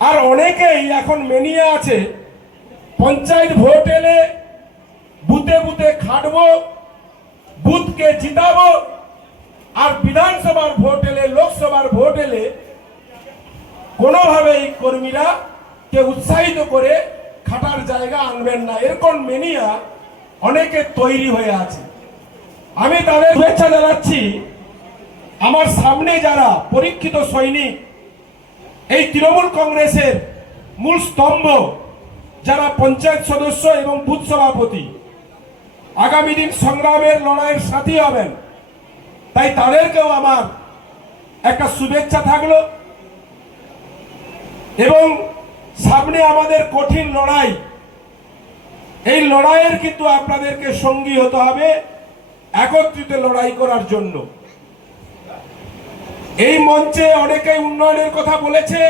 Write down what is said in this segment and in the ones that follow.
আর অনেকেই এখন মেনিয়ে আছে, পঞ্চায়েত ভোট এলে বুথে বুথে খাটবো, বুথকে জিতাবো, আর বিধানসভার ভোট এলে, লোকসভার ভোট এলে কোনোভাবেই কর্মীরা কে উৎসাহিত করে খাটার জায়গা আনবেন না। এরকম মেনিয়া অনেকে তৈরি হয়ে আছে। আমি তাদের শুভেচ্ছা জানাচ্ছি। আমার সামনে যারা পরীক্ষিত সৈনিক এই তৃণমূল কংগ্রেসের মূল স্তম্ভ যারা পঞ্চায়েত সদস্য এবং বুথ সভাপতি, আগামী দিন সংগ্রামের লড়াইয়ের সাথী হবেন। তাই তাদেরকেও আমার একটা শুভেচ্ছা থাকল এবং সামনে আমাদের কঠিন লড়াই, এই লড়াইয়ের কিন্তু আপনাদেরকে সঙ্গী হতে হবে একত্রিত লড়াই করার জন্য। এই মঞ্চে অনেকেই উন্নয়নের কথা বলেছে।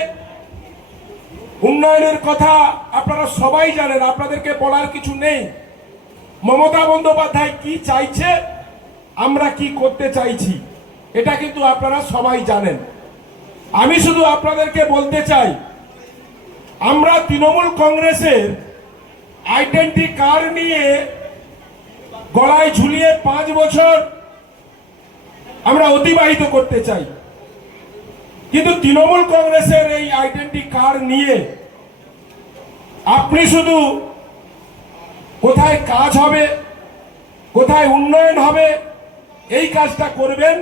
উন্নয়নের কথা আপনারা সবাই জানেন, আপনাদেরকে বলার কিছু নেই। মমতা বন্দ্যোপাধ্যায় কি চাইছে, আমরা কি করতে চাইছি, এটা কিন্তু আপনারা সবাই জানেন। আমি শুধু আপনাদেরকে বলতে চাই, আমরা তৃণমূল কংগ্রেসের আইডেন্টি কার্ড নিয়ে গলায় ঝুলিয়ে পাঁচ বছর আমরা অতিবাহিত করতে চাই। কিন্তু তৃণমূল কংগ্রেসের এই আইডেন্টি কার্ড নিয়ে আপনি শুধু কোথায় কাজ হবে, কোথায় উন্নয়ন হবে, এই কাজটা করবেন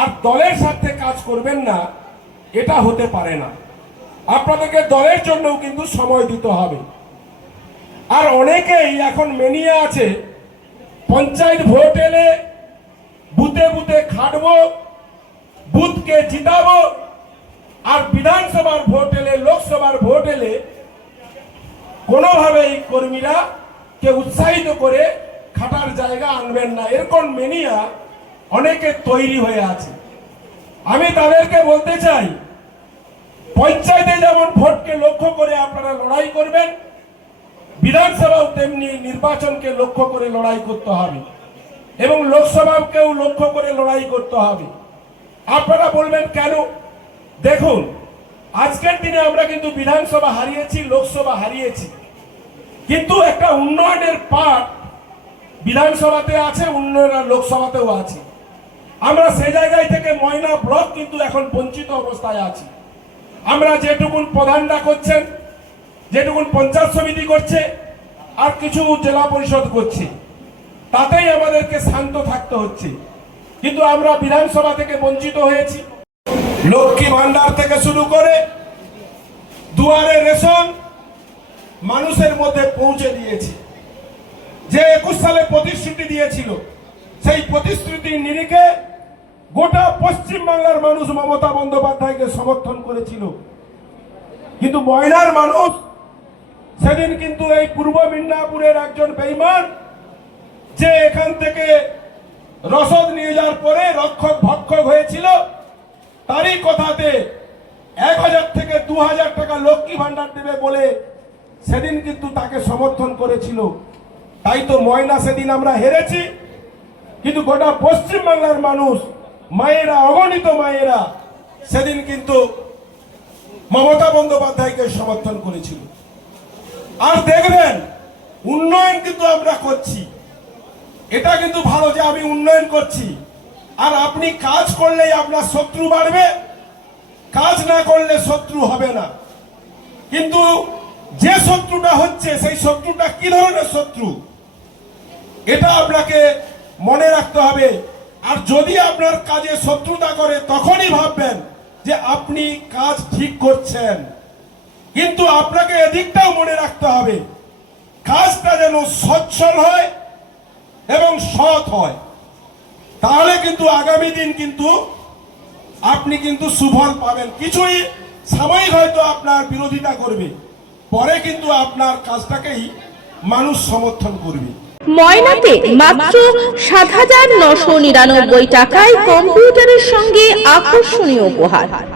আর দলের সাথে কাজ করবেন না, এটা হতে পারে না। আপনাদেরকে দলের জন্যও কিন্তু সময় দিতে হবে। আর অনেকেই এখন মেনিয়ে আছে, পঞ্চায়েত ভোট এলে বুথে বুথে খাটবো বুথকে জিতাবো। আর বিধানসভার ভোট এলে লোকসভার ভোট এলে কোনোভাবেই কর্মীরা কে উৎসাহিত করে খাটার জায়গা আনবেন না। এরকম মেনিয়া অনেকে তৈরি হয়ে আছে। আমি তাদেরকে বলতে চাই, পঞ্চায়েতে যেমন ভোটকে লক্ষ্য করে আপনারা লড়াই করবেন, বিধানসভাও তেমনি নির্বাচনকে লক্ষ্য করে লড়াই করতে হবে এবং লোকসভাকেও লক্ষ্য করে লড়াই করতে হবে। আপনারা বলবেন কেন? দেখুন, আজকের দিনে আমরা কিন্তু বিধানসভা হারিয়েছি, লোকসভা হারিয়েছি। কিন্তু একটা উন্নয়নের পাঠ বিধানসভাতে আছে, উন্নয়ন আর লোকসভাতেও আছে। আমরা সে জায়গায় থেকে ময়না ব্লক কিন্তু এখন বঞ্চিত অবস্থায় আছি। আমরা যেটুকুন প্রধানরা করছেন, যেটুকুন পঞ্চায়েত সমিতি করছে, আর কিছু জেলা পরিষদ করছে, তাতেই আমাদেরকে শান্ত থাকতে হচ্ছে। কিন্তু আমরা বিধানসভা থেকে বঞ্চিত হয়েছি। লক্ষ্মী ভান্ডার থেকে শুরু করে দুয়ারে রেশন মানুষের মধ্যে পৌঁছে দিয়েছে। যে একুশ সালে প্রতিশ্রুতি দিয়েছিল, সেই প্রতিশ্রুতির নিরিখে গোটা পশ্চিম বাংলার মানুষ মমতা বন্দ্যোপাধ্যায়কে সমর্থন করেছিল। কিন্তু ময়নার মানুষ সেদিন কিন্তু এই পূর্ব মিদনাপুরের একজন বেইমান, যে এখান থেকে রসদ নিয়ে যাওয়ার পরে রক্ষক ভক্ষক হয়েছিল, তারই কথাতে এক হাজার থেকে দু হাজার টাকা লক্ষ্মী ভান্ডার দেবে বলে সেদিন কিন্তু তাকে সমর্থন করেছিল। তাই তো ময়না সেদিন আমরা হেরেছি, কিন্তু গোটা পশ্চিম বাংলার মানুষ, মায়েরা, অগণিত মায়েরা সেদিন কিন্তু মমতা বন্দ্যোপাধ্যায়কে সমর্থন করেছিল। আর দেখবেন, উন্নয়ন কিন্তু আমরা করছি। এটা কিন্তু ভালো যে আমি উন্নয়ন করছি। আর আপনি কাজ করলেই আপনার শত্রু বাড়বে, কাজ না করলে শত্রু হবে না। কিন্তু যে শত্রুটা হচ্ছে, সেই শত্রুটা কি ধরনের শত্রু? এটা আপনাকে মনে রাখতে হবে। আর যদি আপনার কাজে শত্রুতা করে, তখনই ভাববেন যে আপনি কাজ ঠিক করছেন। কিন্তু আপনাকে এদিকটাও মনে রাখতে হবে। কাজটা যেন সচ্ছল হয় এবং সৎ হয়। তাহলে কিন্তু আগামী দিন কিন্তু আপনি কিন্তু সুফল পাবেন। কিছুই সাময়িক হয়তো আপনার বিরোধিতা করবে। পরে কিন্তু আপনার কাজটাকেই মানুষ সমর্থন করবে। ময়নাতে মাত্র সাত হাজার নশো নিরানব্বই টাকায় কম্পিউটারের সঙ্গে আকর্ষণীয় উপহার।